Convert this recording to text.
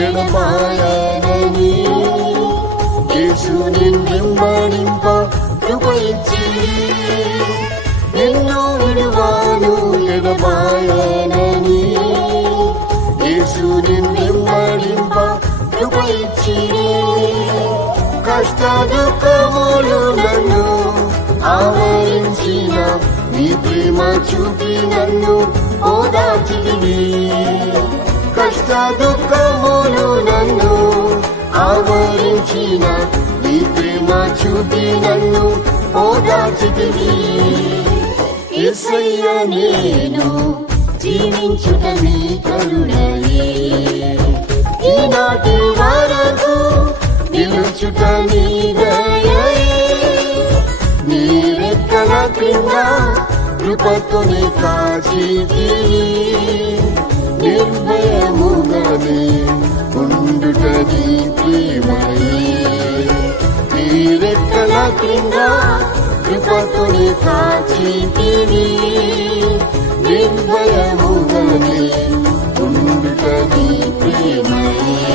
ఎడబాయనని యేసు నిన్నెంబడింప కృప ఇచ్చి నిన్ను విడువాను ఎడబాయనని యేసు నిన్నెంబడింప కృప ఇచ్చి కష్ట దుఃఖములు నన్ను ఆవరించిన నీ ప్రేమ చూపి నన్ను ఓదార్చితివి కష్ట దుఃఖములు నన్ను ఆవరించిన నీ ప్రేమ చూపి నన్ను ఓదార్చితివి యేసయ్య నేను జీవించుట నీ కరుణయే ఈనాటి వరకు నిలుచుట నీ దయయే నీ రెక్కల క్రింద కృపతోనే కాచితివి నిర్భయముగానే ఉండుట నీ ప్రేమయే నీ రెక్కల క్రింద కృపతోనే కాచితివి నిర్భయముగానే ఉండుట నీ ప్రేమయే